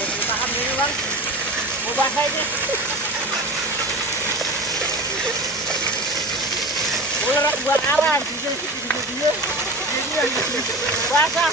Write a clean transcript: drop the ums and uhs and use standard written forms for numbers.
Tahan dulu bang, mau basah ini. Ular buat aran, dia basah.